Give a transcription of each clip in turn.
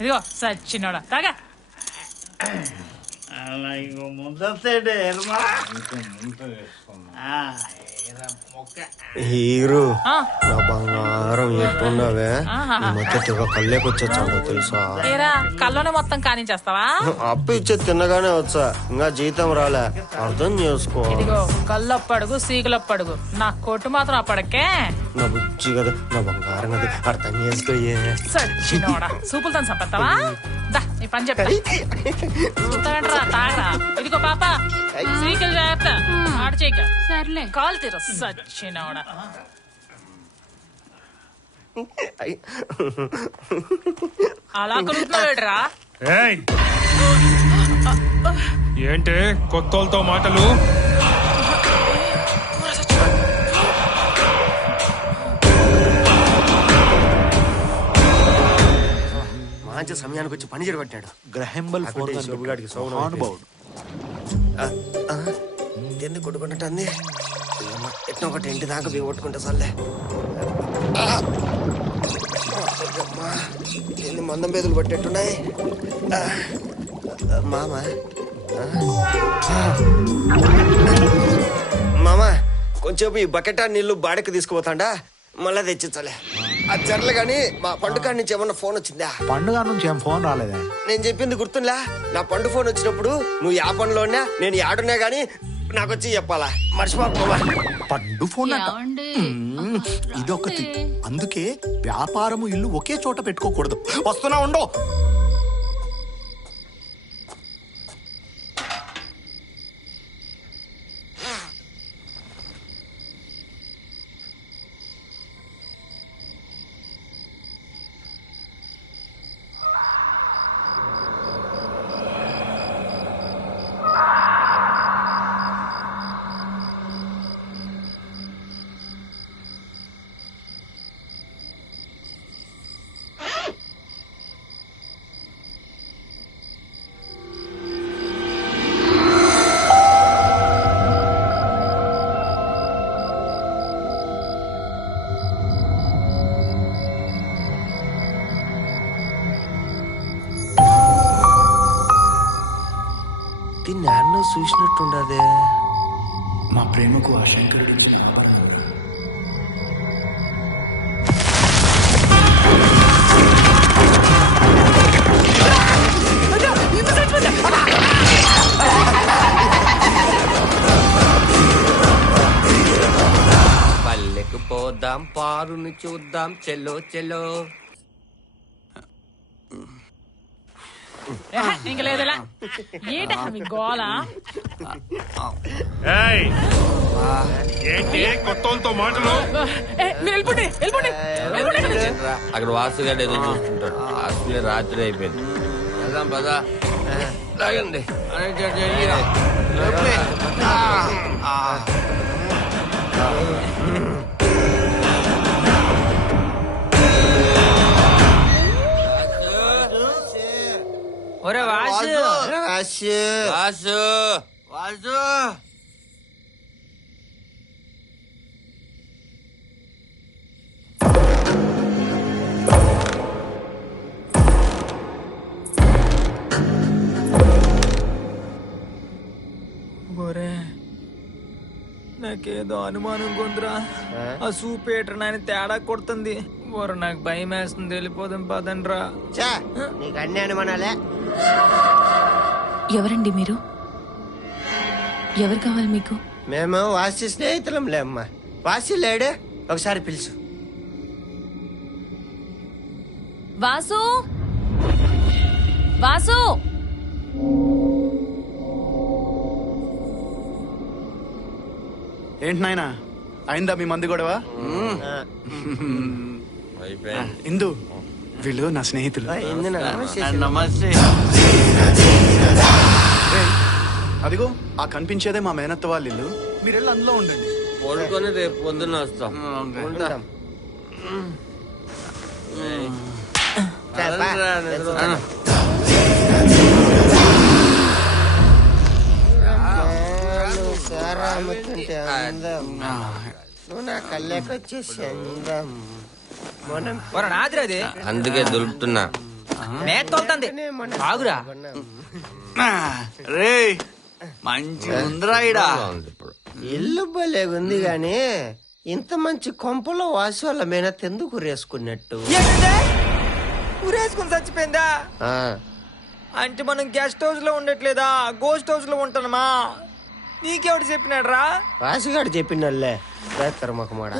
ఇదిగో సచ్చినోడా తాగా. అలా ఇంకో ముందే హీరో నా బంగారం ఎట్టున్నావే ఈ మధ్య తెగ కళ్ళేకొచ్చొచ్చాడు తెలుసా. ఏరా కల్లోనే మొత్తం కానించేస్తావా? అప్పు ఇచ్చే తిన్నగానే వచ్చా, ఇంకా జీతం రాలే, అర్థం చేసుకో. ఇదిగో కళ్ళొప్పడుగు సీకులొప్పడుగు, నా కొట్టు మాత్రం అప్పటికే. నా బుజ్జి కదా, నా బంగారం కదా, అర్థం చేసుకోయే. సచ్చినోడా సూపులతో చంపేస్తావా? దా నీ పని చెప్తా. చూస్తావేంట్రా తాగరా. ఇదిగో పాప సీకులు జాగ్రత్త, ఆడు చేయక సర్లే కాలు తీర సచ్చినోడా. అలా కలుగుతున్నాడురా. ఏంటే కొత్తోళ్ళతో మాటలు? మంచి సమయానికి వచ్చి పని చేయబట్టాడు. గ్రహంబల్ ఎందుకు కొట్టుకుంటుంది? ఎట్లా ఒకటి ఇంటి దాకా బియ్య కొట్టుకుంటా సర్లే. ఎన్ని మందం బేదులు పట్టేట్టున్నాయి మామ. మామ కొంచెం ఈ బకెట్ నీళ్లు బాడెక్కి తీసుకుపోతాండా, మళ్ళా తెచ్చించాలే. అది జరలే గాని మా పండుగ నుంచి ఏమన్నా ఫోన్ వచ్చిందా? పండుగ నుంచి ఏం ఫోన్ రాలేదా? నేను చెప్పింది గుర్తుందా? నా పండు ఫోన్ వచ్చినప్పుడు నువ్వు యా పనిలో ఉన్నా నేను యాడున్నా గానీ నాకు వచ్చి చెప్పాలా, మర్చిపోకపోవా. పండు ఫోన్ అంట. ఇదొకటి, అందుకే వ్యాపారము ఇల్లు ఒకే చోట పెట్టుకోకూడదు. వస్తున్నా ఉండో. నాన్న చూసినట్టుండదే. మా ప్రేమకు ఆ శంకరుడు పల్లెకు పోదాం, పారుని చూద్దాం, చెల్లో చెల్లో. ఇంక లేదులా ఏంటా మీ గోల? ఏంటి కొత్తోళ్ళతో మాటలు? మీరు వెళ్ళిపోండి వెళ్ళిపోండి వెళ్ళిపోండి. అక్కడ వాసుగాడు ఏదో చూస్తుంటాడు. అసలే రాత్రి అయిపోయింది. వెళ్దాం పదా. తాగండి. ఒరే వాసు వాసు వాసు ఒరే నాకేదో అనుమానం కొందిరా. ఆ సూపేటర్ నాయన తేడా కొడుతుంది. ఒరే నాకు భయం వేస్తుంది, వెళ్ళిపోదాం పదండ్రా. నీకు అన్ని అనుమానాలే. ఎవరండి మీరు? ఎవరు కావాలి మీకు? మేము వాసి స్నేహితులంలే అమ్మా. వాసి లేడే, ఒకసారి పిలుచు. వాసు వాసు ఏంటి నాయనా, అయిందా మీ మంది గొడవ? ఇందు వీళ్ళు నా స్నేహితులు. నమస్తే. అదిగో ఆ కనిపించేదే మా మేనత్త వాళ్ళ ఇల్లు. మీరు వెళ్ళి అందులో ఉండండి. పడుకొని రేపు పొద్దున్న వస్తాం. ఉంటాం. నువ్వు నా కళ్ళకొచ్చేసి అందం. నాదిరాది అందుకే దొరుకుతున్నా. మేత తోలుతుంది ఆగురా. రే మంచి ఉందిరా ఈడ. బాగుంది ఇప్పుడు. ఇల్లు భలేగుంది గాని ఇంత మంచి కొంపలో వాసి వాళ్ళ మేనత్ ఎందుకు రేసుకున్నట్టు? ఏంటంటే? ఊరేసుకుని చచ్చిపోయిందా? ఆ, అంటే మనం గెస్ట్ హౌస్ లో ఉండట్లేదా, గోస్ట్ హౌస్ లో ఉంటున్నామా? నీకెవడు చెప్పినాడు రా? వాసిగాడు చెప్పినల్లే కర్మకమాడ.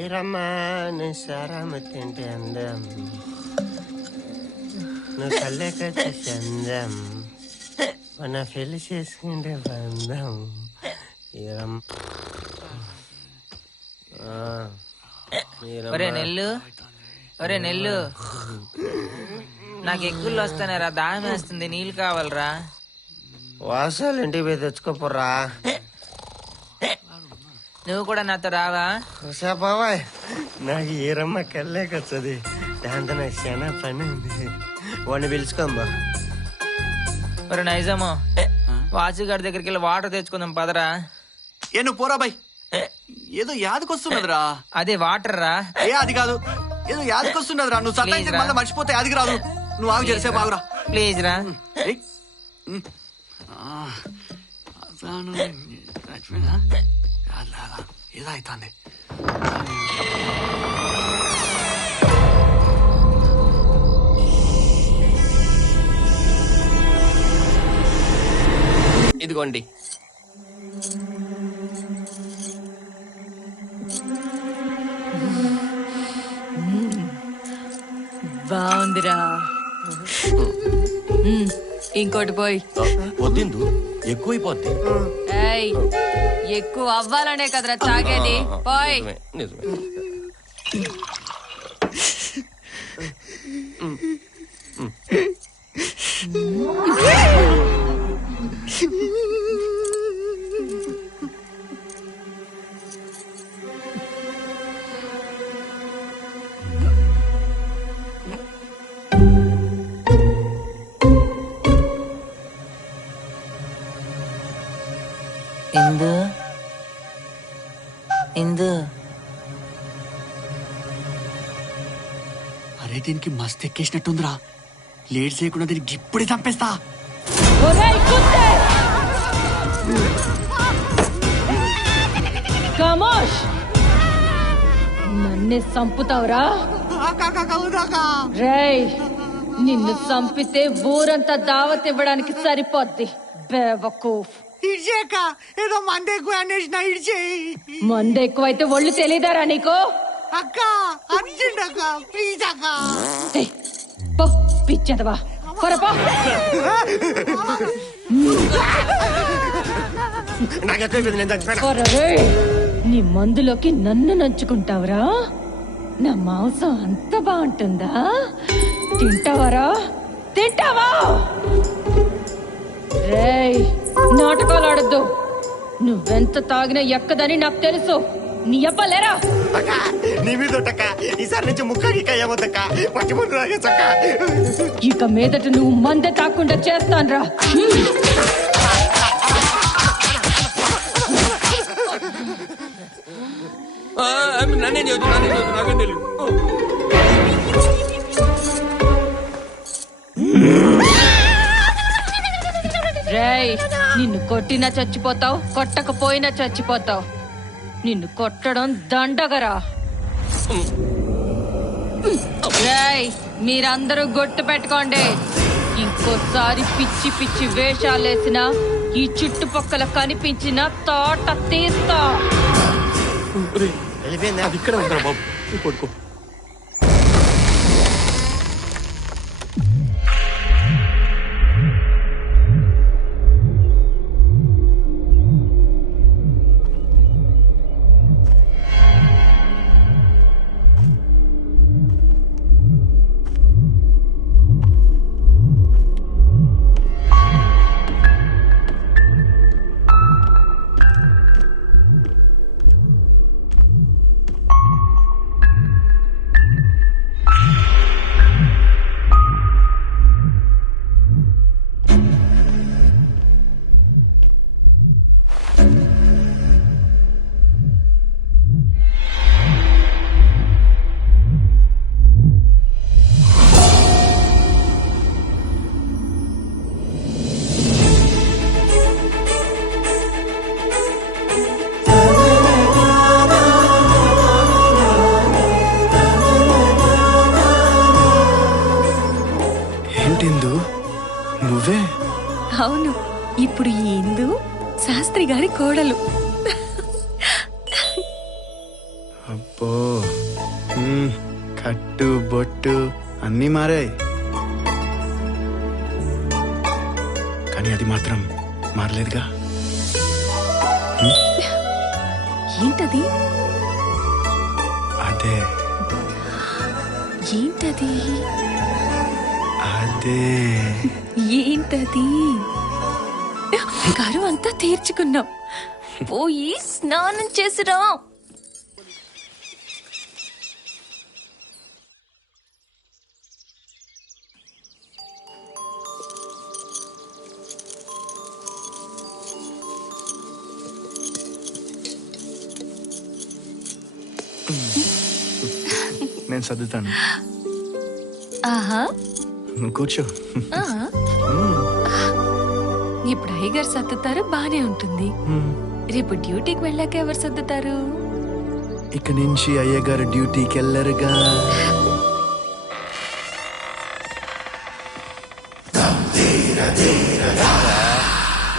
ఏరమ్మా నువ్వు సారామ తింటే అందం, నువ్వు కళ్ళే కట్టి చందం, మన పెళ్లి చేసుకుంటే బంధం. ఒరే నెల్లు, ఒరే నెల్లు, నాకు ఎక్కుళ్ళు వస్తానేరా, దాహం వేస్తుంది, నీళ్ళు కావాలరా. వాసాలు ఇంటికి పోయి తెచ్చుకోపోరా. నువ్వు కూడా నాతో రావా? బాబాయ్ నాకు ఈరమ్మ కళ్ళే కచ్చది, దాంతో నాకు చాలా పని ఉంది. వాడిని పిలుచుకోమ్మా. ఒరే నైజాము, వాచిగాడి దగ్గరికి వెళ్ళి వాటర్ తెచ్చుకుందాం పదరా. ఏ నువ్వు పోరా బాయ్, ఏదో యాదకొస్తున్నదిరా. అదే వాటర్ రా. ఏ అది కాదు, ఏదో యాదకొస్తున్నదిరా. నువ్వు సత్తా మళ్ళీ మర్చిపోతే యాదికి రాదు. నువ్వు ఆగు చేసే బాగురా ప్లీజ్ రా. ఏదో అవుతుంది. ఇదిగోండి. బాగుందిరా. ఇంకోటి పోయి. వద్దిందు ఎక్కువైపోద్ది. ఏయ్, ఎక్కువ అవ్వాలనే కదరా తాగేది. పోయ్. నిజమే. ఇందు ఇందు, అరే దీనికి మస్తు ఎక్కేసినట్టుందిరా. లేట్ చేయకుండా దీనికి ఇప్పుడే చంపేస్తా. ఒరేయ్ కుత్తే! ఖమోష్! నన్నే సంపుతావురా? రేయ్, నిన్ను చంపితే ఊరంతా దావత్ ఇవ్వడానికి సరిపోద్ది. బేవకూఫ్. ఏదో మంది ఎక్కువ అనేసిన ఇడిచేయి. మందు ఎక్కువైతే ఒళ్ళు తెలీదారా నీకు? అక్క అర్జెంట్ అక్క, ప్లీజ్ అక్క. ఏయ్, పో పిచ్చదవా, పొరపో. నీ మందులోకి నన్ను నంచుకుంటావురా? నా మాంసం అంత బాగుంటుందా? తింటావారా? తింటావా? రేయ్, నాటకాలు ఆడద్దు. నువ్వెంత తాగినా ఎక్కదని నాకు తెలుసు. నీ అబ్బలేరా? నీ మీద ఈసారి నుంచి ముక్కకి కయ్యమొద్దక్క, పట్టుకుంటు రాగచ్చక్క. ఇక మీదట నువ్వు మందే తాకుండా చేస్తాన్రా. నన్నే నాకేం తెలియదు. రేయ్, నిన్ను కొట్టినా చచ్చిపోతావు, కొట్టకపోయినా చచ్చిపోతావు. నిన్ను కొట్టడం దండగరా. రేయ్, మీరందరూ గుర్తు పెట్టుకోండి. ఇంకోసారి పిచ్చి పిచ్చి వేషాలేసినా ఈ చుట్టుపక్కల కనిపించిన తోట తీస్తా. వెళ్ళిపోయిందా? అది ఇక్కడ ఉంటారా బాబు, పడుకో. నువ్వే? అవును, ఇప్పుడు ఈ ఇందు శాస్త్రి గారి కోడలు. అబ్బో, కట్టు బొట్టు అన్నీ మారాయి, కానీ అది మాత్రం మారలేదుగా. ఏంటది? అదే ఏంటది? అదే ఏంటది? కరువు అంతా తీర్చుకున్నాం, పోయి స్నానం చేసిరా. నేను సర్దుతాను, ఆహా, నువ్వు కూర్చో. ఇప్పుడు అయ్యగారు సర్దుతారు, బానే ఉంటుంది. రేపు డ్యూటీకి వెళ్ళాక ఎవరు సర్దుతారు? ఇక నుంచి అయ్యగారు డ్యూటీకి వెళ్ళరుగా.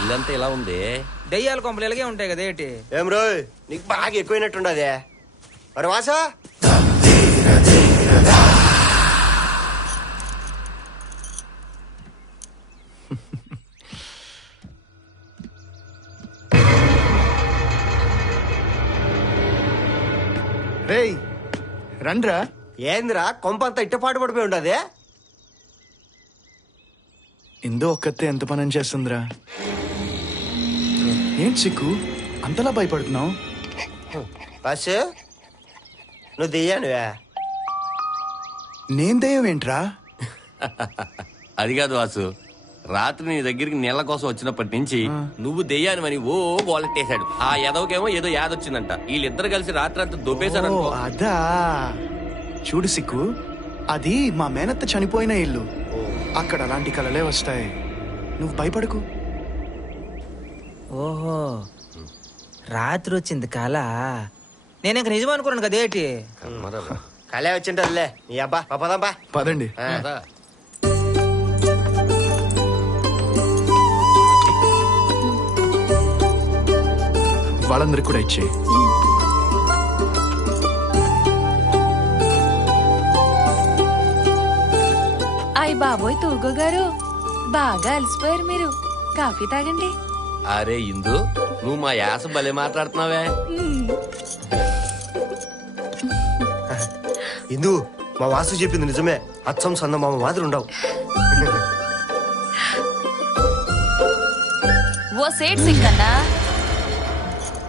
ఇల్లంతా ఇలా ఉంది. దయ్యాల కొంపలు ఇలాగే ఉంటాయి కదా ఏంటి? ఏం రోయ్, నీకు బాగా ఎక్కువైనట్టుండదే. మరి వాసా రేయ్ రండ్రా. ఏందిరా కొంపంతా ఇట్టపాటు పడిపోయి ఉండదే. ఇందో ఒక్కతే ఎంత పని చేస్తుందిరా. ఏంటి సిక్కు అంతలా భయపడుతున్నావు? బస్ నువ్వు దియ్యానువే. నేను దయ్యం ఏంట్రా? అది కాదు వాసు, రాత్రి నీ దగ్గరికి నీళ్ళ కోసం వచ్చినప్పటి నుంచి నువ్వు దెయ్యానివని ఓ గోలెట్టేశాడు. ఆ ఎదవకేమో ఏదో యాదొచ్చిందంట. వీళ్ళిద్దరు కలిసి రాత్రి అంతా దొబ్బేశారు ఓ, అనుకో. అదా. చూడు సిక్కు, అది మా మేనత్త చనిపోయిన ఇల్లు. అక్కడ అలాంటి కలలే వస్తాయి, నువ్వు భయపడకు. ఓహో, రాత్రి వచ్చింది కళ. నేను ఇంక నిజం అనుకున్నాను కదేటి. కలే వచ్చింటదిలే నీ అబ్బా. పదంపా. పదండి. కదా. వాళ్ళందరికి కూడా ఇచ్చే. అయ్ బాబోయ్ తూర్గో గారు, బాగా అలసిపోయారు మీరు. కాఫీ తాగండి. అరే ఇందు, నువ్వు మా యాస భలే మాట్లాడుతున్నావే. ఇందు, మా వాసు చెప్పింది నిజమే. అచ్చం సన్న మామ మాదిరి ఉండవు. ఓ సేట్ సింగన్నా,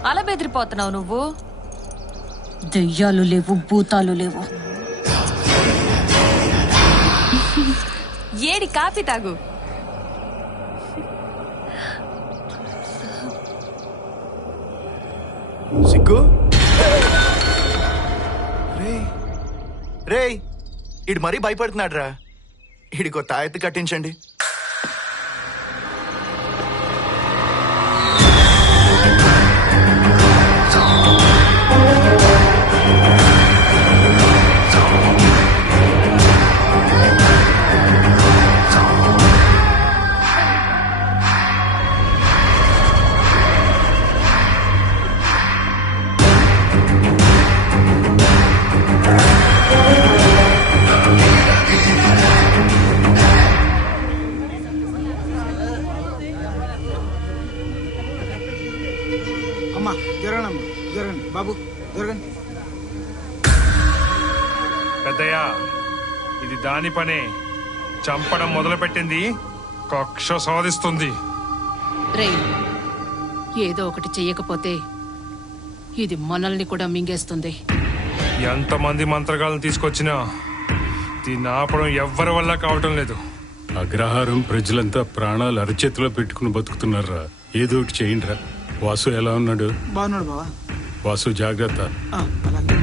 అలా బెదిరిపోతున్నావు నువ్వు? దెయ్యాలు లేవు, భూతాలు లేవు. ఏడి కాఫీ తాగు. సిగ్గు. రేయ్, ఇడు మరీ భయపడుతున్నాడు రా. ఇడికో తాయెత్తు కట్టించండి. పెద్దయ్య, ఇది దాని పనే. చంపడం మొదలుపెట్టింది కక్ష సాధిస్తుంది. రేయ్, ఏదో ఒకటి చెయ్యకపోతే ఇది మనల్ని కూడా మింగేస్తుంది. ఎంతమంది మంత్రగాళ్ళని తీసుకొచ్చినా దీన్ని ఆపడం ఎవ్వరి వల్ల కావటం లేదు. అగ్రహారం ప్రజలంతా ప్రాణాలు అరచేతిలో పెట్టుకుని బతుకుతున్నారా. ఏదో ఒకటి చేయండిరా. వాసు ఎలా ఉన్నాడు? బాగున్నాడు బావా. వాసు జాగ్రత్త. అలాగే.